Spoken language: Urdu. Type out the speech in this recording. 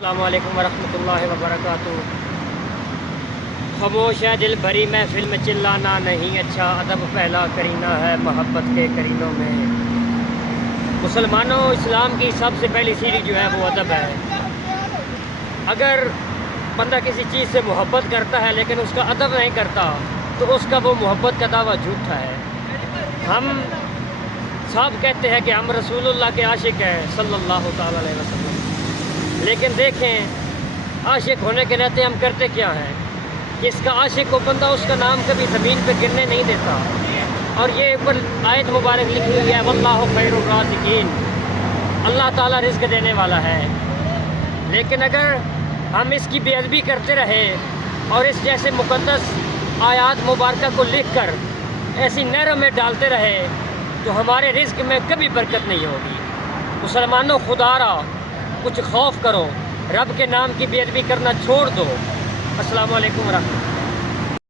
السلام علیکم ورحمۃ اللہ وبرکاتہ۔ خاموش ہے دل بھری محفل میں چلانا نہیں اچھا، ادب پہلا کرینہ ہے محبت کے کرینوں میں۔ مسلمانوں، اسلام کی سب سے پہلی سیڑھی جو ہے وہ ادب ہے۔ اگر بندہ کسی چیز سے محبت کرتا ہے لیکن اس کا ادب نہیں کرتا تو اس کا وہ محبت کا دعویٰ جھوٹا ہے۔ ہم صاحب کہتے ہیں کہ ہم رسول اللہ کے عاشق ہیں صلی اللہ تعالیٰ علیہ وسلم، لیکن دیکھیں عاشق ہونے کے ناطے ہم کرتے کیا ہیں کہ اس کا عاشق کو بندہ اس کا نام کبھی زمین پہ گرنے نہیں دیتا۔ اور یہ اوپر آیت مبارک لکھی ہوئی ہے واللہ خیر الرازقین، اللہ تعالیٰ رزق دینے والا ہے۔ لیکن اگر ہم اس کی بے ادبی کرتے رہے اور اس جیسے مقدس آیات مبارکہ کو لکھ کر ایسی نہروں میں ڈالتے رہے تو ہمارے رزق میں کبھی برکت نہیں ہوگی۔ مسلمانوں، خدا را کچھ خوف کرو، رب کے نام کی بے ادبی کرنا چھوڑ دو۔ السلام علیکم ورحمۃ اللہ۔